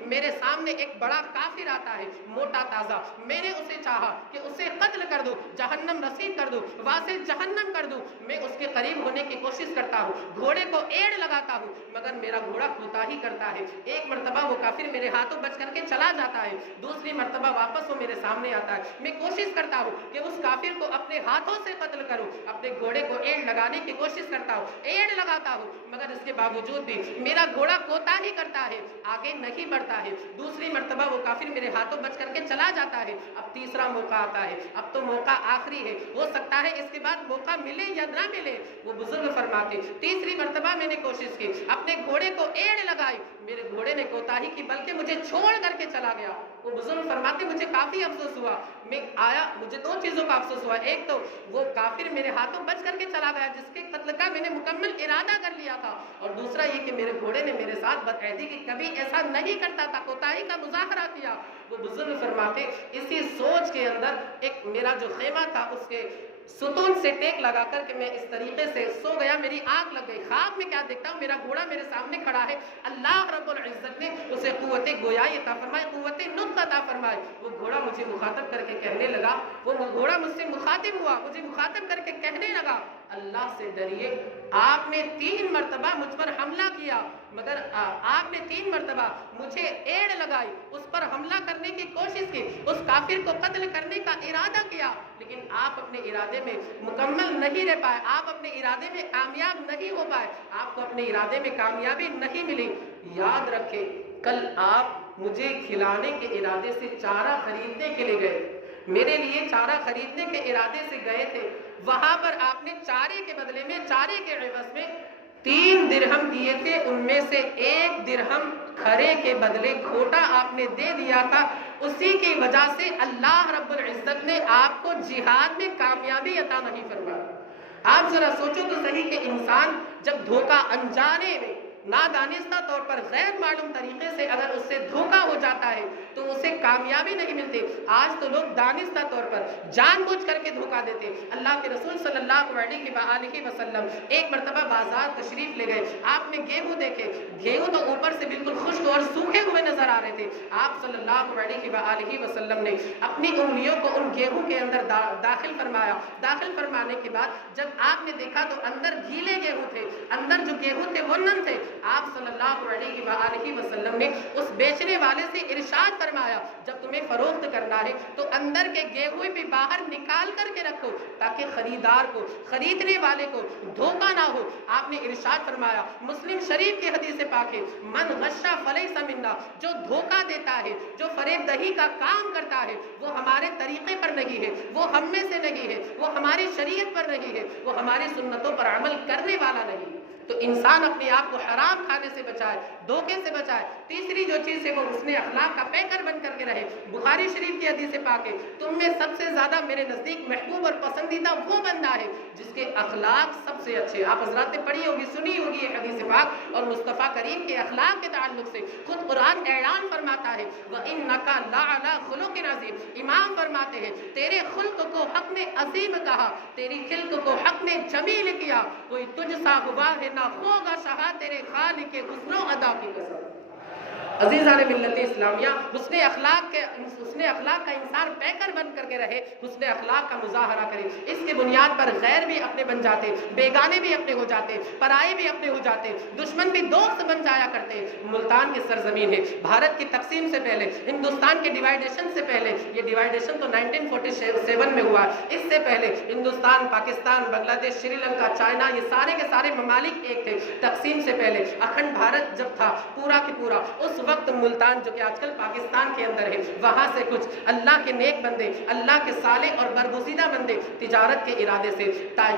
میرے سامنے ایک بڑا کافر آتا ہے، موٹا تازہ، میں نے اسے چاہا کہ اسے قتل کر دوں، جہنم رسید کر دوں، واصل جہنم کر دوں۔ میں اس کے قریب ہونے کی کوشش کرتا ہوں، گھوڑے کو ایڑ لگاتا ہوں، مگر میرا گھوڑا کوتاہی کرتا ہے۔ ایک مرتبہ وہ کافر میرے ہاتھوں بچ کر کے چلا جاتا ہے، دوسری مرتبہ واپس وہ میرے سامنے آتا ہے۔ میں کوشش کرتا ہوں کہ اس کافر کو اپنے ہاتھوں سے قتل کروں، اپنے گھوڑے کو ایڑ لگانے کی کوشش کرتا ہوں، ایڑ لگاتا ہوں، مگر اس کے باوجود بھی میرا گھوڑا کوتاہی کرتا ہے، آگے نہیں بڑھتا ہے۔ دوسری مرتبہ وہ کافر میرے ہاتھوں بچ کر کے چلا جاتا ہے۔ اب تیسرا موقع آتا ہے، اب تو موقع آخری ہے، ہو سکتا ہے اس کے بعد موقع ملے یا نہ ملے۔ وہ بزرگ فرماتے تیسری مرتبہ میں نے کوشش کی، اپنے گھوڑے کو ایڑ لگائی، میرے گھوڑے نے کوتاہی کی بلکہ مجھے چھوڑ کر کے چلا گیا۔ وہ بزرگ فرماتے مجھے کافی افسوس ہوا، میں آیا، مجھے دو چیزوں کا افسوس ہوا، ایک تو وہ کافر میرے ہاتھوں بچ کر کے چلا گیا جس کے قتل کا میں نے مکمل ارادہ کر لیا تھا، اور دوسرا یہ کہ میرے گھوڑے نے میرے ساتھ بدعہدی کی، کبھی ایسا نہیں کرتا تھا، کوتاہی کا مظاہرہ کیا۔ وہ بزرگ فرماتے اسی سوچ کے اندر ایک میرا جو خیمہ تھا اس کے ستون سے ٹیک لگا کر کے میں اس طریقے سے سو گیا، میری آنکھ لگ گئی۔ خواب میں کیا دیکھتا ہوں، میرا گھوڑا میرے سامنے کھڑا ہے، اللہ رب العزت نے اسے قوت گویائی عطا فرمائی، قوت نطق عطا فرمائی۔ وہ گھوڑا مجھے مخاطب کر کے کہنے لگا، وہ گھوڑا مجھ سے مخاطب ہوا، مجھے مخاطب کر کے کہنے لگا اللہ سے ڈریے، آپ نے 3 مرتبہ مجھ پر حملہ کیا، مگر آپ نے 3 مرتبہ مجھے ایڑ لگائی، اس پر حملہ کرنے کی کوشش کی، اس کافر کو قتل کرنے کا ارادہ کیا، لیکن آپ اپنے ارادے میں مکمل نہیں رہ پائے، آپ اپنے ارادے میں کامیاب نہیں ہو پائے، آپ کو اپنے ارادے میں کامیابی نہیں ملی۔ یاد رکھیں، کل آپ مجھے کھلانے کے ارادے سے چارہ خریدنے کے لیے گئے، میرے لیے چارہ خریدنے کے ارادے سے گئے تھے، وہاں پر آپ نے چارے کے بدلے میں، چارے کے عوض میں 3 درہم دیے تھے، ان میں سے 1 درہم کھرے کے بدلے کھوٹا آپ نے دے دیا تھا، اسی کی وجہ سے اللہ رب العزت نے آپ کو جہاد میں کامیابی عطا نہیں فرمائی۔ آپ ذرا سوچو تو صحیح کہ انسان جب دھوکہ انجانے میں، نادانستہ طور پر، غیر معلوم طریقے سے اگر اس سے دھوکہ ہو جاتا ہے تو اسے کامیابی نہیں ملتی۔ آج تو لوگ دانستہ طور پر جان بوجھ کر کے دھوکہ دیتے۔ اللہ کے رسول صلی اللہ علیہ وآلہ وسلم ایک مرتبہ بازار تشریف لے گئے، آپ نے گیہوں دیکھے، گیہوں تو اوپر سے بالکل خشک اور سوکھے ہوئے نظر آ رہے تھے۔ آپ صلی اللہ علیہ وآلہ وسلم نے اپنی انگلیوں کو ان گیہوں کے اندر داخل فرمایا، داخل فرمانے کے بعد جب آپ نے دیکھا تو اندر گیلے گیہوں تھے، اندر جو گیہوں تھے وہ نم تھے۔ آپ صلی اللہ علیہ وآلہ وسلم نے اس بیچنے والے سے ارشاد فرمایا جب تمہیں فروخت کرنا ہے تو اندر کے گیہوں بھی باہر نکال کر کے رکھو تاکہ خریدار کو، خریدنے والے کو دھوکہ نہ ہو۔ آپ نے ارشاد فرمایا، مسلم شریف کی حدیث پاک ہے، من غش فلیس منا، جو دھوکہ دیتا ہے، جو فریب دہی کا کام کرتا ہے، وہ ہمارے طریقے پر نہیں ہے، وہ ہم میں سے نہیں ہے، وہ ہماری شریعت پر نہیں ہے، وہ ہماری سنتوں پر عمل کرنے والا نہیں ہے۔ تو انسان اپنے آپ کو حرام کھانے سے بچائے، دھوکے سے بچائے۔ تیسری جو چیز ہے وہ حسن اخلاق کا پیکر بن کر کے رہے۔ بخاری شریف کی حدیث پاک ہے، تم میں سب سے زیادہ میرے نزدیک محبوب اور پسندیدہ وہ بندہ ہے جس کے اخلاق سب سے اچھے۔ آپ حضرات نے پڑھی ہوگی، سنی ہوگی یہ حدیث پاک، اور مصطفیٰ کریم کے اخلاق کے تعلق سے خود قرآن اعلان فرماتا ہے وَإِنَّكَ لَعَلَىٰ خُلُقٍ عَظِيمٍ۔ امام فرماتے ہیں تیرے خلق کو حق نے عظیم کہا، تیری خلق کو حق نے جمیل کیا، کوئی تجھ سا ہوا ہے نہ ہوگا شہا تیرے خالق کے حسن و ادا کی قسم۔ عزیزان ملت اسلامیہ، حسن اخلاق کا انسان پیکر بن کر کے رہے، حسن اخلاق کا مظاہرہ کرے۔ اس کی بنیاد پر غیر بھی اپنے بن جاتے، بیگانے بھی اپنے ہو جاتے، پرائے بھی اپنے ہو جاتے، دشمن بھی دوست بن جایا کرتے۔ ملتان کی سرزمین ہے، بھارت کی تقسیم سے پہلے، ہندوستان کے ڈیوائیڈیشن سے پہلے، یہ ڈیوائیڈیشن تو 1947 میں ہوا، اس سے پہلے ہندوستان، پاکستان، بنگلہ دیش، سری لنکا، چائنا، یہ سارے کے سارے ممالک ایک تھے۔ تقسیم سے پہلے اکھنڈ بھارت جب تھا پورا کی پورا، اس وقت ملتان جو کہ آج کل پاکستان کے اندر ہے، وہاں سے کچھ اللہ کے نیک بندے، اللہ کے صالح اور برگزیدہ بندے تجارت کے ارادے سے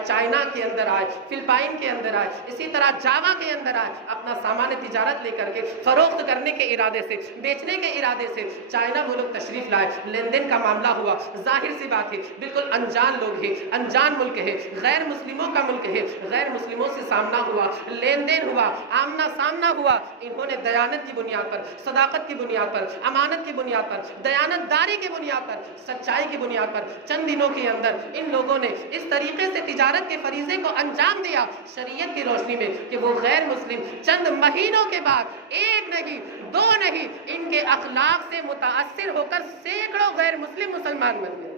چائنا کے اندر آئے، فلپائن کے اندر آئے، اسی طرح جاوا کے اندر آئے، اپنا سامان تجارت لے کر کے فروخت کرنے کے ارادے سے، بیچنے کے ارادے سے چائنا وہ لوگ تشریف لائے، لین دین کا معاملہ ہوا۔ ظاہر سی بات ہے، بالکل انجان لوگ ہیں، انجان ملک ہے، غیر مسلموں کا ملک ہے، غیر مسلموں سے سامنا ہوا، لین دین ہوا، آمنا سامنا ہوا۔ انہوں نے دیانت کی بنیاد پر، صداقت کی بنیاد پر، امانت کی بنیاد پر، دیانت داری کی بنیاد پر، سچائی کی بنیاد پر چند دنوں کے اندر ان لوگوں نے اس طریقے سے تجارت کے فریضے کو انجام دیا شریعت کی روشنی میں کہ وہ غیر مسلم چند مہینوں کے بعد ایک نہیں، دو نہیں، ان کے اخلاق سے متاثر ہو کر سینکڑوں غیر مسلم مسلمان بن گئے۔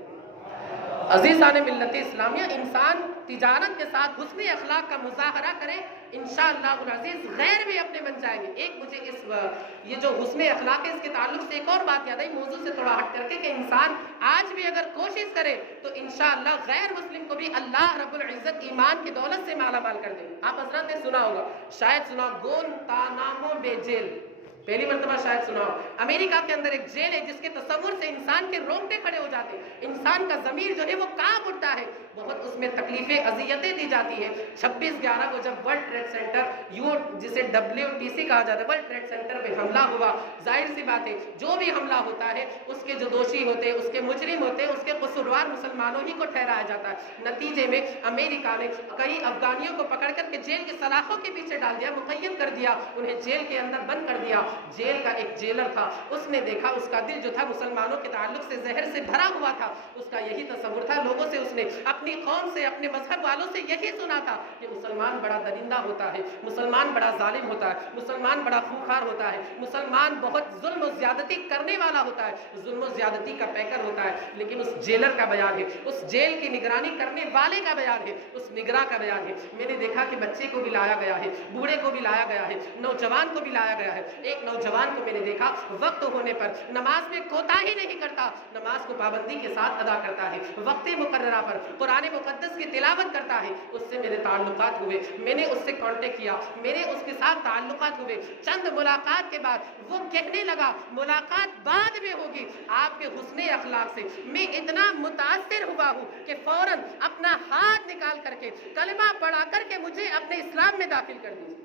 عزیزان ملت اسلامیہ، انسان تجارت کے ساتھ حسن اخلاق کا مظاہرہ کرے، انشاءاللہ العزیز غیر بھی اپنے بن جائیں گے۔ ایک مجھے یہ جو حسن اخلاق ہے اس کے تعلق سے ایک اور بات یاد آئی، موضوع سے تھوڑا ہٹ کر کے، کہ انسان آج بھی اگر کوشش کرے تو انشاءاللہ غیر مسلم کو بھی اللہ رب العزت ایمان کی دولت سے مالا مال کر دے گا۔ آپ حضرات نے سنا ہوگا، شاید سنا، گوانتانامو بے جیل، پہلی مرتبہ شاید سنا ہو، امریکہ کے اندر ایک جیل ہے جس کے تصور سے انسان کے رونگٹے کھڑے ہو جاتے ہیں، انسان کا ضمیر جو ہے وہ کانپ اٹھتا ہے، بہت اس میں تکلیفیں، اذیتیں دی جاتی ہیں۔ 26/11 کو جب ورلڈ ٹریڈ سینٹر، جسے WTC کہا جاتا ہے، ورلڈ ٹریڈ سینٹر پہ حملہ ہوا، ظاہر سی بات ہے جو بھی حملہ ہوتا ہے اس کے جو دوشی ہوتے ہیں، اس کے مجرم ہوتے ہیں، اس کے قصوروار مسلمانوں ہی کو ٹھہرایا جاتا ہے۔ نتیجے میں امریکہ نے کئی افغانیوں کو پکڑ کر کے جیل کے سلاخوں کے پیچھے ڈال دیا، مقید کر دیا، انہیں جیل کے اندر بند کر دیا۔ جیل کا ایک جیلر تھا، اس نے دیکھا اس کا دل جو تھا مسلمانوں کے تعلق سے زہر سے بھرا ہوا تھا، اس کا یہی تصور تھا، لوگوں سے اس نے اپنی قوم سے، اپنے مذہب والوں سے یہی سنا تھا کہ مسلمان بڑا درندہ ہوتا ہے، مسلمان بڑا ظالم ہوتا ہے، مسلمان بڑا خونخوار ہوتا ہے، مسلمان بہت ظلم و زیادتی کرنے والا ہوتا ہے، ظلم و زیادتی کا پیکر ہوتا ہے۔ لیکن اس جیلر کا بیان ہے، اس جیل کی نگرانی کرنے والے کا بیان ہے، اس نگراں کا بیان ہے، میں نے دیکھا کہ بچے کو بھی لایا گیا ہے، بوڑھے کو بھی لایا گیا ہے، نوجوان کو بھی لایا گیا ہے۔ ایک نوجوان کو میں نے دیکھا وقت ہونے پر نماز میں کوتاہی نہیں کرتا، نماز کو پابندی کے ساتھ ادا کرتا ہے، وقت مقررہ پر قرآن مقدس کی تلاوت کرتا ہے۔ اس سے میرے تعلقات ہوئے، میں نے اس سے کانٹیکٹ کیا، میرے اس کے ساتھ تعلقات ہوئے۔ چند ملاقات کے بعد وہ کہنے لگا ملاقات بعد میں ہوگی، آپ کے حسن اخلاق سے میں اتنا متاثر ہوا ہوں کہ فوراً اپنا ہاتھ نکال کر کے کلمہ پڑھا کر کے مجھے اپنے اسلام میں داخل کر دیجیے۔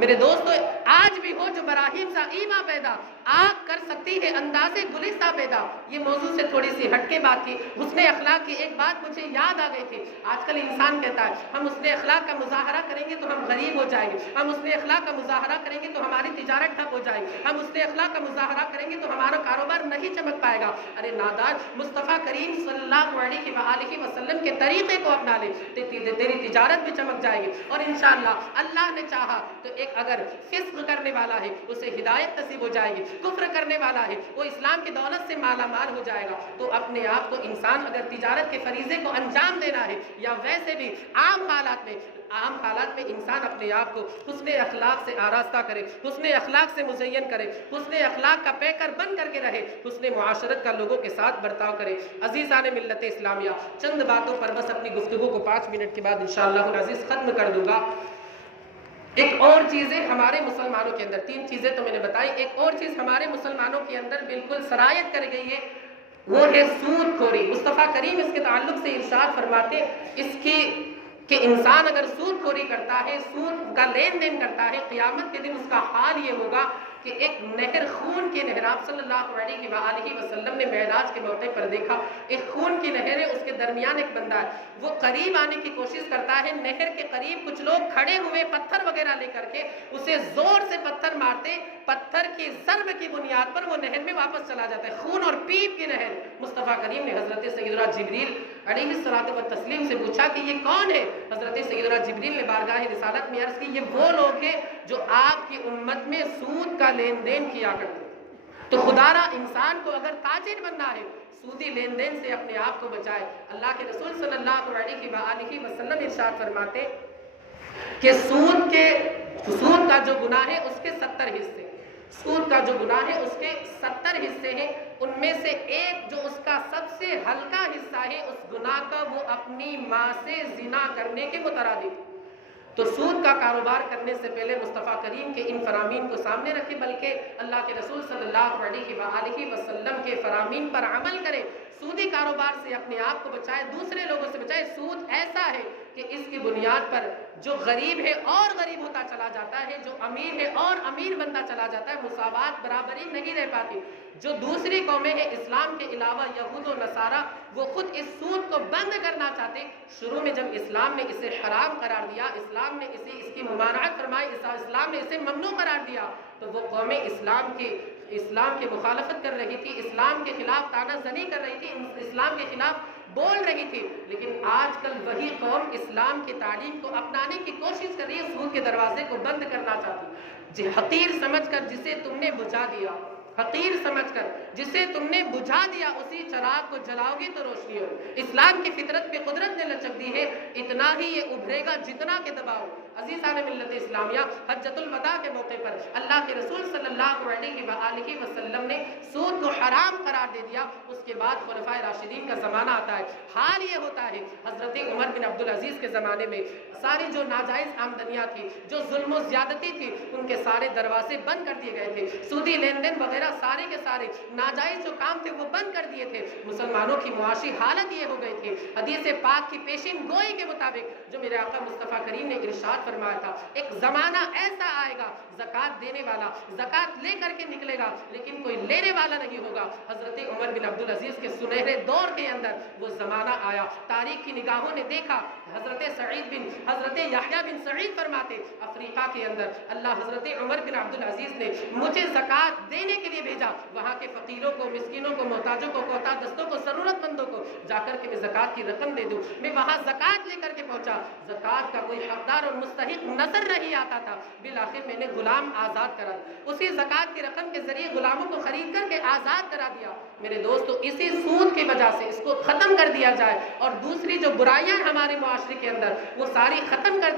میرے دوستو، آج بھی ہو جو براہیم سا ایما پیدا، آگ کر سکتی ہے انداز گلستہ پیدا۔ یہ موضوع سے تھوڑی سی ہٹ کے بات کی، حسن اخلاق کی ایک بات مجھے یاد آ گئی تھی۔ آج کل انسان کہتا ہے ہم حسن اخلاق کا مظاہرہ کریں گے تو ہم غریب ہو جائیں گے، ہم حسن اخلاق کا مظاہرہ کریں گے تو ہماری تجارت ٹھپ ہو جائے گی، ہم حسن اخلاق کا مظاہرہ کریں گے تو ہمارا کاروبار نہیں چمک پائے گا۔ ارے نادان، مصطفیٰ کریم صلی اللہ علیہ وآلہ وسلم کے طریقے کو اپنا لے، تیری تجارت بھی چمک جائے گی، اور انشاءاللہ اللہ نے چاہا تو ایک اگر فسق کرنے والا ہے اسے ہدایت نصیب ہو جائے گی، کفر کرنے والا ہے وہ اسلام کی دولت سے مالا مال ہو جائے گا۔ تو اپنے آپ کو انسان اگر تجارت کے فریضے کو انجام دینا ہے یا ویسے بھی عام حالات میں انسان اپنے آپ کو حسن اخلاق سے آراستہ کرے، حسن اخلاق سے مزین کرے، حسن اخلاق کا پیکر بن کر کے رہے، حسن معاشرت کا لوگوں کے ساتھ برتاؤ کرے۔ عزیزان ملت اسلامیہ، چند باتوں پر بس اپنی گفتگو کو 5 منٹ کے بعد انشاءاللہ العزیز ختم کر دوں گا۔ ایک اور چیزیں ہمارے مسلمانوں کے اندر، 3 چیزیں تو میں نے بتائی، ایک اور چیز ہمارے مسلمانوں کے اندر بالکل سرایت کر گئی ہے، وہ ہے سود خوری۔ مصطفیٰ کریم اس کے تعلق سے ارشاد فرماتے، اس کی کہ انسان اگر سود خوری کرتا ہے، سود کا لین دین کرتا ہے، قیامت کے دن اس کا حال یہ ہوگا کہ ایک نہر، خون کی نہر، آپ صلی اللہ علیہ وآلہ وسلم نے معراج کے موقع پر دیکھا، ایک خون کی نہر ہے، اس کے درمیان ایک بندہ ہے، وہ قریب آنے کی کوشش کرتا ہے، نہر کے قریب کچھ لوگ کھڑے ہوئے پتھر وغیرہ لے کر کے اسے زور سے پتھر مارتے، پتھر کی ضرب کی بنیاد پر وہ نہر میں واپس چلا جاتا ہے، خون اور پیپ کی نہر۔ مصطفیٰ کریم نے حضرت سیدنا جبریل علیہ الصلوۃ والتسلیم سے پوچھا کہ یہ کون ہے؟ حضرت سیدنا جبریل نے بارگاہ رسالت میں عرض کی یہ وہ لوگ ہیں جو آپ کی امت میں سود کا لین دین کیا کرتے ہیں۔ تو خدا را انسان کو اگر تاجر بننا ہے، سودی لین دین سے اپنے آپ کو بچائے۔ اللہ کے رسول صلی اللہ علیہ وآلہ وسلم ارشاد فرماتے کہ سود کا جو گناہ ہے اس کے 70 حصے، سود کا جو گناہ ہے اس کے 70 حصے ہیں، ان میں سے ایک جو اس کا سب سے ہلکا حصہ ہے اس گناہ کا، وہ اپنی ماں سے زنا کرنے کے مترادف۔ تو سود کا کاروبار کرنے سے پہلے مصطفیٰ کریم کے ان فرامین کو سامنے رکھے، بلکہ اللہ کے رسول صلی اللہ علیہ وآلہ وسلم کے فرامین پر عمل کرے، سودی کاروبار سے اپنے آپ کو بچائے، دوسرے لوگوں سے بچائے۔ سود ایسا ہے کہ اس کی بنیاد پر جو غریب ہے اور غریب ہوتا چلا جاتا ہے، جو امیر ہے اور امیر بنتا چلا جاتا ہے، مساوات، برابری نہیں رہ پاتی۔ جو دوسری قومیں ہیں اسلام کے علاوہ، یہود و نصارہ، وہ خود اس سود کو بند کرنا چاہتے۔ شروع میں جب اسلام نے اسے حرام قرار دیا، اسلام نے اس کی ممانعت فرمائی، اسلام نے اسے ممنوع قرار دیا، تو وہ قومیں اسلام کی مخالفت کر رہی تھی، اسلام کے خلاف طعنہ زنی کر رہی تھی، اسلام کے خلاف بول رہی تھی۔ لیکن آج کل وہی قوم اسلام کی تعلیم کو اپنانے کی کوشش کر رہی ہے، سود کے دروازے کو بند کرنا چاہتی۔ حقیر سمجھ کر جسے تم نے بجھا دیا، حقیر سمجھ کر جسے تم نے بجھا دیا، اسی چراغ کو جلاؤ گی تو روشنی ہو۔ اسلام کی فطرت پہ قدرت نے لچک دی ہے، اتنا ہی یہ ابھرے گا جتنا کہ دباؤ۔ عزیزان ملت اسلامیہ، حجۃ الوداع کے موقع پر اللہ کے رسول صلی اللہ علیہ وآلہ وسلم نے سود کو حرام قرار دے دیا۔ اس کے بعد خلفائے راشدین کا زمانہ آتا ہے۔ حال یہ ہوتا ہے حضرت عمر بن عبدالعزیز کے زمانے میں ساری جو ناجائز آمدنیاں تھی، جو ظلم و زیادتی تھی، ان کے سارے دروازے بند کر دیے گئے تھے، سودی لین دین وغیرہ سارے کے سارے ناجائز جو کام تھے وہ بند کر دیے تھے۔ مسلمانوں کی معاشی حالت یہ ہو گئی تھی، حدیث پاک کی پیشین گوئی کے مطابق جو میرے آقا مصطفیٰ کریم نے ارشاد فرمایا تھا، ایک زمانہ ایسا آئے گا زکوٰۃ دینے والا زکوٰۃ لے کر کے نکلے گا لیکن کوئی لینے والا نہیں ہوگا۔ حضرت عمر بن عبدالعزیز کے سنہرے دور کے اندر وہ زمانہ آیا۔ تاریخ کی نگاہوں نے دیکھا، حضرت یحییٰ بن سعید فرماتے افریقہ کے اندر اللہ حضرت عمر بن عبدالعزیز نے مجھے زکوٰۃ دینے کے لیے بھیجا، وہاں کے فقیروں کو، مسکینوں کو، محتاجوں کو، کوتا دستوں کو، ضرورت مندوں کو جا کر کے میں زکوٰۃ کی رقم دے دوں۔ میں وہاں زکوٰۃ لے کر کے پہنچا، زکوٰۃ کا کوئی حقدار اور مستحق نظر نہیں آتا تھا۔ بالآخر میں نے غلام آزاد کرا، اسی زکوٰۃ کی رقم کے ذریعے غلاموں کو خرید کر کے آزاد کرا دیا۔ میرے دوستو، اسی سود کی وجہ سے اس کو ختم کر دیا جائے اور دوسری جو برائیاں ہمارے معاشرے کے اندر وہ ساری ختم کر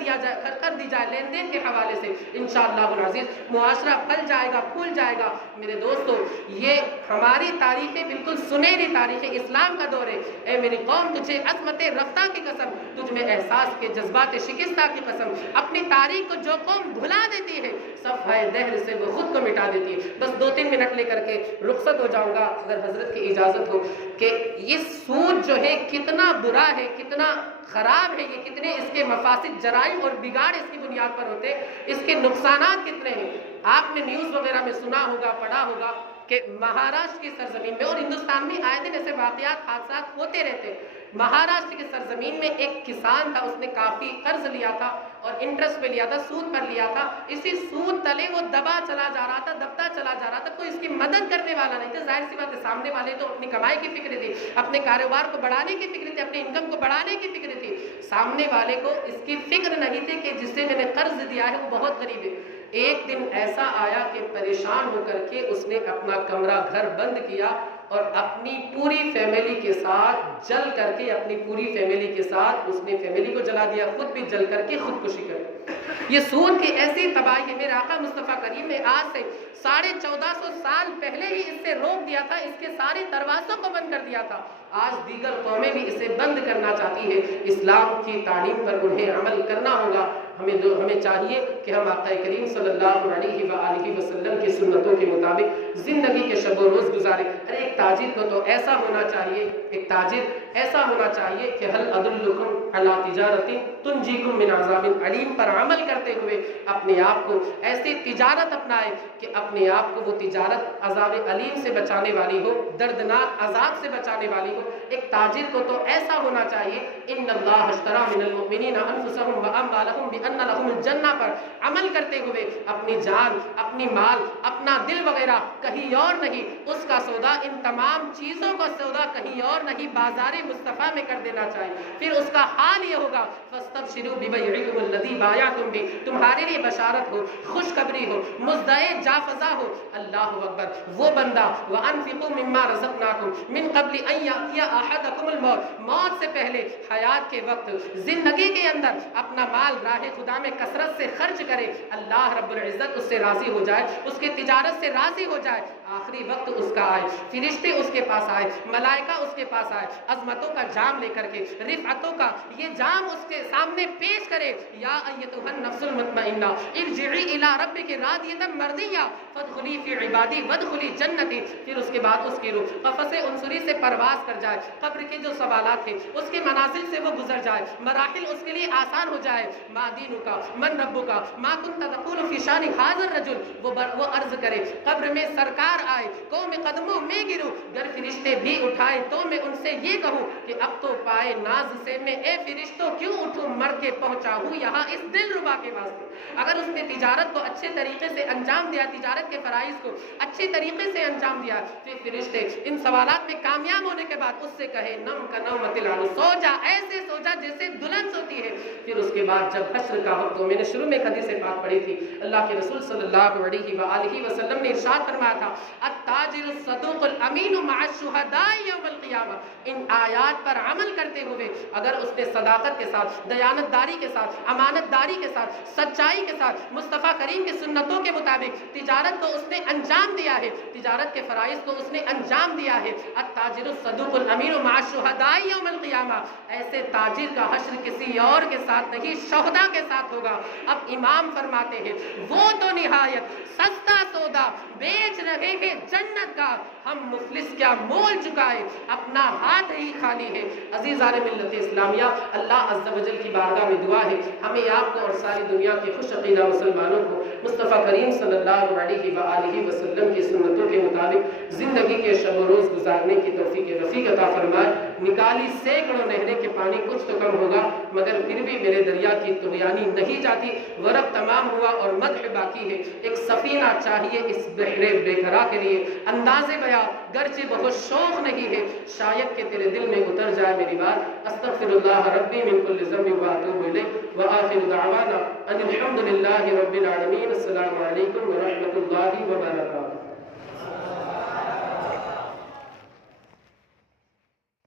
دی جائے لین دین کے حوالے سے، انشاءاللہ العزیز معاشرہ پھل جائے گا، پھول جائے گا۔ میرے دوستو، یہ ہماری تاریخ بالکل سنہری تاریخ اسلام کا دور ہے۔ اے میری قوم، تجھے عظمت رفتہ کی قسم، تجھ میں احساس کے جذبات شکستہ کی قسم، اپنی تاریخ کو جو قوم بھلا دیتی ہے صفحہ دہر سے وہ خود کو مٹا دیتی ہے۔ بس 2-3 منٹ لے کر کے رخصت ہو جاؤں گا اگر حضرت کی اجازت ہو، کہ یہ سود جو ہے کتنا برا ہے، کتنا خراب ہے، یہ کتنے اس کے مفاسد، جرائم اور بگاڑ اس کی بنیاد پر ہوتے، اس کے نقصانات کتنے ہیں۔ آپ نے نیوز وغیرہ میں سنا ہوگا، پڑھا ہوگا کہ مہاراشٹر کی سرزمین میں، اور ہندوستان میں آئے دن ایسے واقعات، حادثات ہوتے رہتے۔ مہاراشٹر کی سرزمین میں ایک کسان تھا، اس نے کافی قرض لیا تھا اور انٹرسٹ پہ لیا تھا، سود پر لیا تھا۔ اسی سود تلے وہ دبا چلا جا رہا تھا، دبتا چلا جا رہا تھا، کوئی اس کی مدد کرنے والا نہیں تھا۔ ظاہر سی بات ہے، سامنے والے تو اپنی کمائی کی فکر تھی، اپنے کاروبار کو بڑھانے کی فکر تھی، اپنے انکم کو بڑھانے کی فکر تھی۔ سامنے والے کو اس کی فکر نہیں تھی کہ جس سے میں نے قرض دیا ہے وہ بہت غریب ہے۔ ایک دن ایسا آیا کہ پریشان ہو کر کے اس نے اپنا کمرہ گھر بند کیا اور اپنی پوری فیملی کے ساتھ جل کر کے، اپنی پوری فیملی کے ساتھ اس نے فیملی کو جلا دیا، خود بھی جل کر کے خودکشی کر دی۔ یہ سود کی ایسی تباہی ہے، میرے آقا مصطفیٰ کریم نے آج سے 1450 سال پہلے ہی اس سے روک دیا تھا، اس کے سارے دروازوں کو بند کر دیا تھا۔ آج دیگر قومیں بھی اسے بند کرنا چاہتی ہے، اسلام کی تعلیم پر انہیں عمل کرنا ہوگا۔ ہمیں چاہیے کہ ہم آقا کریم صلی اللہ علیہ وآلہ وسلم کی سنتوں کے مطابق زندگی کے شب و روز گزارے۔ ایک تاجر کو تو ایسا ہونا چاہیے، ایک تاجر ایسا ہونا چاہیے کہ هل ادلکم علی تجارت تنجیکم من عذاب علیم پر عمل کرتے ہوئے اپنے آپ کو ایسی تجارت اپنائے کہ اپنے آپ کو وہ تجارت عذاب علیم سے بچانے والی ہو، دردناک عذاب سے بچانے والی ہو۔ ایک تاجر کو تو ایسا ہونا چاہیے، ان اللہ اشتری من المؤمنین انفسهم واموالهم بان لهم الجنہ پر عمل کرتے ہوئے اپنی جان، اپنی مال، اپنا دل وغیرہ کہیں اور نہیں، اس کا سودا، ان تمام چیزوں کا سودا کہیں اور نہیں، بازار مصطفیٰ میں کر دینا چاہیے۔ پھر اس کا حال یہ ہوگا فاستبشروا ببیعکم الذی بایعتم بہ، تمہارے لیے بشارت ہو، خوشخبری ہو، مزدئے جافزا ہو۔ اللہ اکبر، وہ بندہ وانفقوا مما رزقناکم من قبل ان یأتی احدکم الموت، موت سے پہلے، حیات کے وقت، زندگی کے اندر اپنا مال راہ خدا میں کثرت سے خرچ کرے، اللہ رب العزت اس سے راضی ہو جائے، اس کی تجارت سے راضی ہو جائے، آخری وقت اس کا آئے، فرشتے اس کے پاس آئے، ملائکہ اس کے پاس آئے، عظمتوں کا جام لے کر کے، رفعتوں کا یہ جام اس کے سامنے پیش کرے، یا ایتھا النفس المطمئنہ ارجعی الی ربک راضیۃ مرضیہ فادخلی فی عبادی وادخلی جنتی۔ پھر اس کے بعد اس کی روح قفس عنصری سے پرواز کر جائے، قبر کے جو سوالات تھے اس کے منازل سے وہ گزر جائے، مراحل اس کے لیے آسان ہو جائے، ما دینک من ربک ما کنت تقول فی شان ھذا الرجل، وہ عرض کرے، قبر میں سرکار آئے، قوم قدموں میں گروں، گر فرشتے بھی اٹھائے تو میں ان سے یہ کہوں کہ اب تو پائے ناز سے میں اے فرشتوں کیوں اٹھوں، مر کے پہنچا ہوں یہاں اس دل ربا کے واسطے۔ اگر اس نے تجارت کو اچھے طریقے سے انجام دیا، تجارت کے فرائض کو اچھے طریقے سے انجام دیا، پھر فرشتے ان سوالات میں کامیاب ہونے کے بعد اس سے کہے نم کا نومۃ العروس، سو جا، ایسے سو جا جیسے دلہن سوتی ہے۔ پھر اس کے بعد جب حشر کا وقت ہو، میں نے شروع میں حدیث پاک پڑھی تھی، اللہ کے رسول صلی اللہ علیہ وآلہ وسلم نے ارشاد فرمایا تھا التاجر الصدوق الامین مع الشہداء یوم القیامہ۔ ان آیات پر عمل کرتے ہوئے اگر اس نے صداقت کے ساتھ، دیانتداری کے ساتھ، امانت داری کے ساتھ، سچائی کے ساتھ، مصطفیٰ کریم کی سنتوں کے مطابق تجارت کو اس نے انجام دیا ہے، تجارت کے فرائض کو اس نے انجام دیا ہے، التاجر الصدوق الامین مع الشہداء یوم القیامہ، ایسے تاجر کا حشر کسی اور کے ساتھ نہیں، شہداء کے ساتھ ہوگا۔ اب امام فرماتے ہیں وہ تو نہایت سستا سودا بیچ رہے ہیں جنت کا، ہم مفلس کیا مول چکائے، اپنا ہاتھ ہی خالی ہے۔ عزیزان ملت اسلامیہ، اللہ عز و جل کی بارگاہ میں دعا ہے ہمیں آپ کو اور ساری دنیا کے خوش عقیدہ مسلمانوں کو مصطفیٰ کریم صلی اللہ علیہ وآلہ وسلم کی سنتوں کے مطابق زندگی کے شب و روز گزارنے کی توفیق رفیق عطا فرمائے۔ نکالی سینکڑوں نہریں کے پانی کچھ تو کم ہوگا، مگر پھر بھی میرے دریا کی طغیانی نہیں جاتی، ورق تمام ہوا اور مدح باقی ہے۔ ایک سفینہ چاہیے اس بحر بے قرار کے لیے، انداز بیان گرچہ بہت شوق نہیں ہے، شاید کہ تیرے دل میں اتر جائے میری بات۔ استغفر اللہ ربی من کل ذنب واتوب الیہ، وآخر دعوانا ان الحمد للہ رب العالمین۔ السلام علیکم ورحمۃ اللہ وبرکاتہ۔